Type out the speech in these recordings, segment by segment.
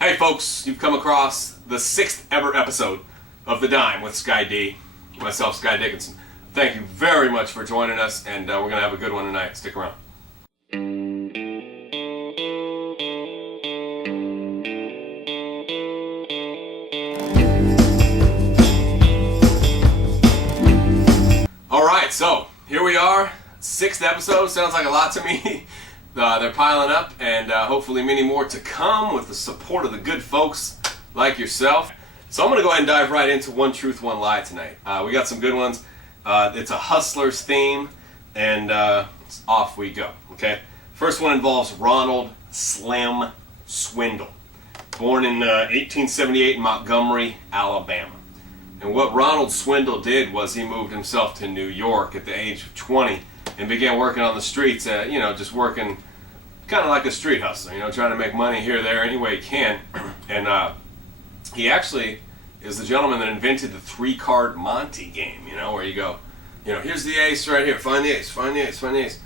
Hey folks, you've come across the 6th ever episode of The Dime with Skye D, myself, Skye Dickenson. Thank you very much for joining us, and we're going to have a good one tonight. Stick around. Alright, so here we are, 6th episode. Sounds like a lot to me. They're piling up, and hopefully many more to come with the support of the good folks like yourself. So I'm going to go ahead and dive right into One Truth, One Lie tonight. We got some good ones. It's a hustler's theme, and off we go. Okay. First one involves Ronald Slim Swindle, born in 1878 in Montgomery, Alabama. And what Ronald Swindle did was he moved himself to New York at the age of 20 and began working on the streets, just working kind of like a street hustler, trying to make money here or there any way he can. And he actually is the gentleman that invented the 3-card Monte game, where you go, here's the ace right here, find the ace, find the ace, find the ace.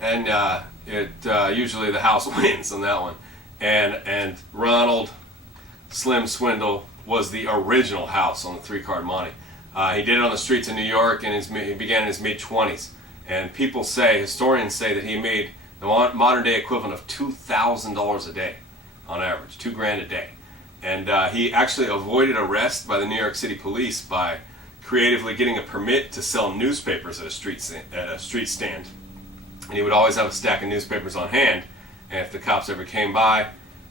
And usually the house wins on that one. And Ronald Slim Swindle was the original house on the 3-card Monte. He did it on the streets of New York, and he began in his mid-20s. And historians say that he made the modern day equivalent of $2,000 a day on average, $2,000 a day. And he actually avoided arrest by the New York City police by creatively getting a permit to sell newspapers at a street stand. And he would always have a stack of newspapers on hand, and if the cops ever came by,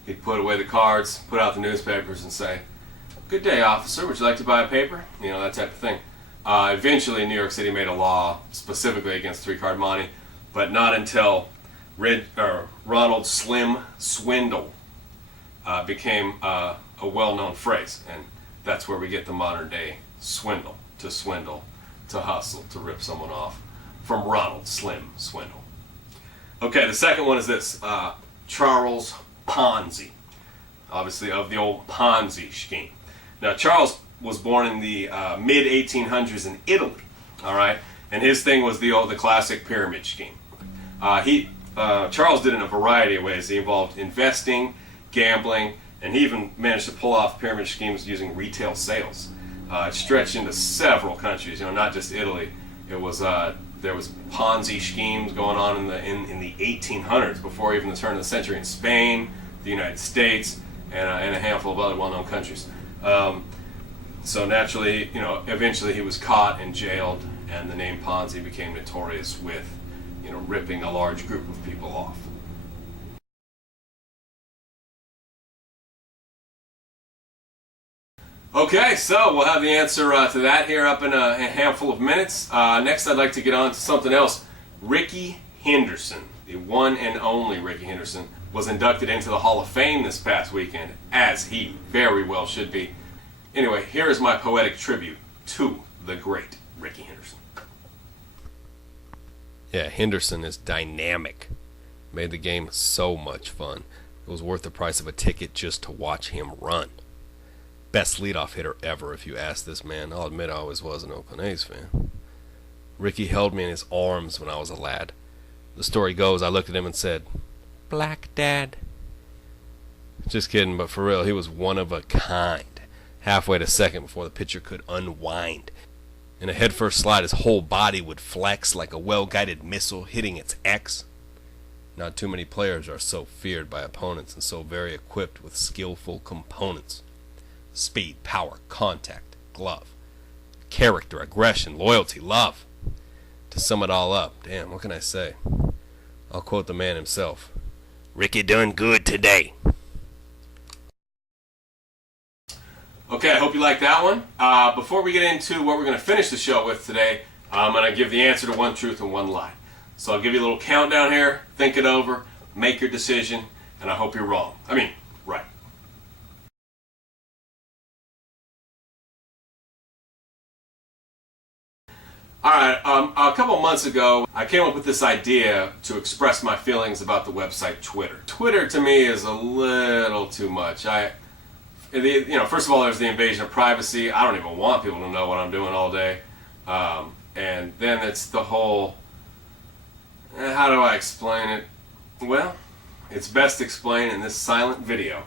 he'd put away the cards, put out the newspapers, and say, "Good day, officer, would you like to buy a paper?" That type of thing. Eventually, New York City made a law specifically against 3-card Monte, but not until Ronald Slim Swindle became a well-known phrase, and that's where we get the modern-day swindle, to hustle, to rip someone off, from Ronald Slim Swindle. Okay, the second one is this, Charles Ponzi, obviously of the old Ponzi scheme. Now, Charles was born in the mid-1800s in Italy, all right? And his thing was the classic pyramid scheme. Charles did it in a variety of ways. He involved investing, gambling, and he even managed to pull off pyramid schemes using retail sales. It stretched into several countries, not just Italy. It was there was Ponzi schemes going on in the 1800s, before even the turn of the century, in Spain, the United States, and a handful of other well-known countries. So naturally, eventually he was caught and jailed, and the name Ponzi became notorious with, ripping a large group of people off. Okay, so we'll have the answer to that here up in a handful of minutes. Next, I'd like to get on to something else. Rickey Henderson, the one and only Rickey Henderson, was inducted into the Hall of Fame this past weekend, as he very well should be. Anyway, here is my poetic tribute to the great Rickey Henderson. Yeah, Henderson is dynamic. Made the game so much fun. It was worth the price of a ticket just to watch him run. Best leadoff hitter ever, if you ask this man. I'll admit I always was an Oakland A's fan. Rickey held me in his arms when I was a lad. The story goes, I looked at him and said, "Black Dad." Just kidding, but for real, he was one of a kind. Halfway to second before the pitcher could unwind. In a headfirst slide, his whole body would flex like a well-guided missile hitting its X. Not too many players are so feared by opponents and so very equipped with skillful components. Speed, power, contact, glove, character, aggression, loyalty, love. To sum it all up, damn, what can I say? I'll quote the man himself. "Rickey done good today." Okay, I hope you like that one. Before we get into what we're going to finish the show with today, I'm going to give the answer to One Truth and One Lie. So I'll give you a little countdown here, think it over, make your decision, and I hope you're wrong. Right. Alright, a couple months ago, I came up with this idea to express my feelings about the website Twitter. Twitter to me is a little too much. First of all, there's the invasion of privacy. I don't even want people to know what I'm doing all day. And then it's the whole, how do I explain it? Well, it's best explained in this silent video.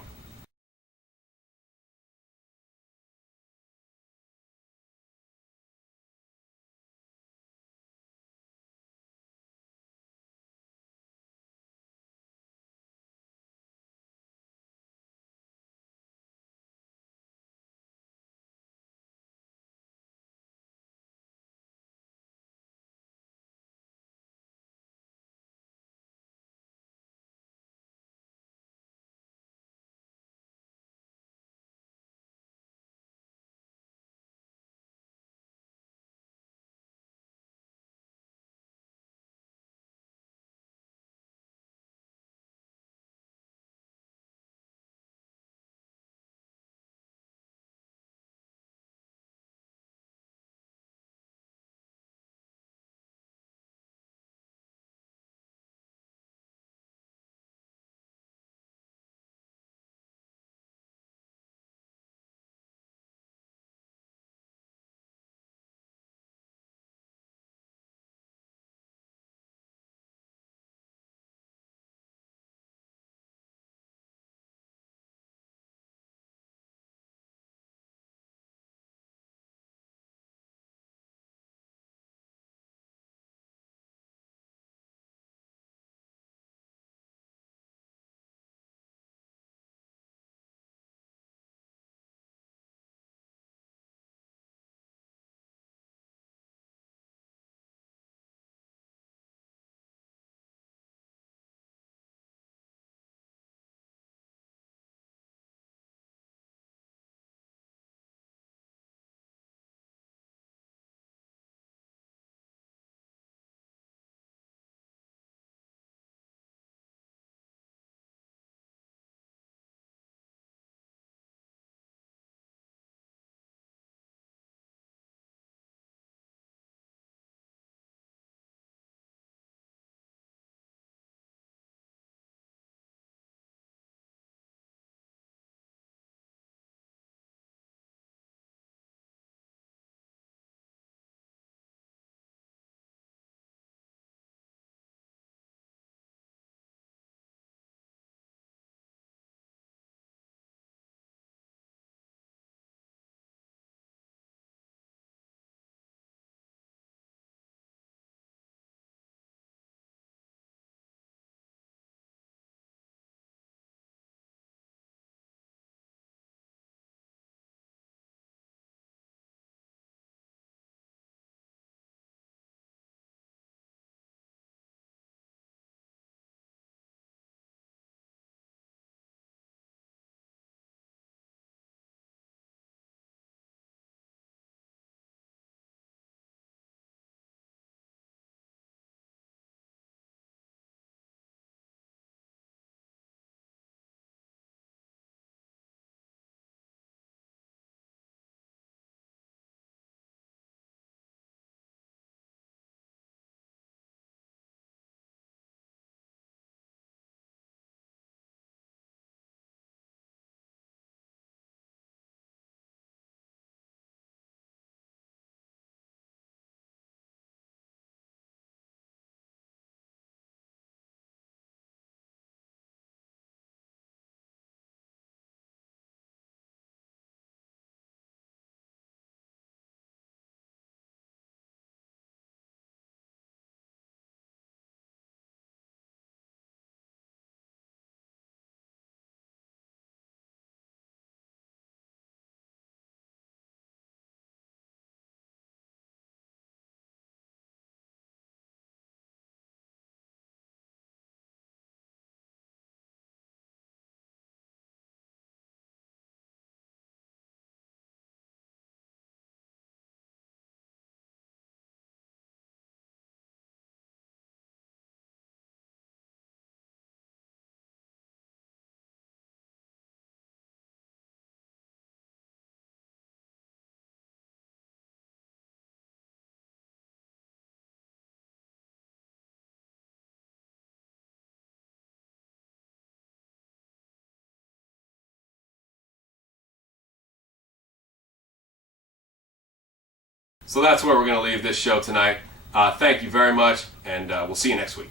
So that's where we're going to leave this show tonight. Thank you very much, and we'll see you next week.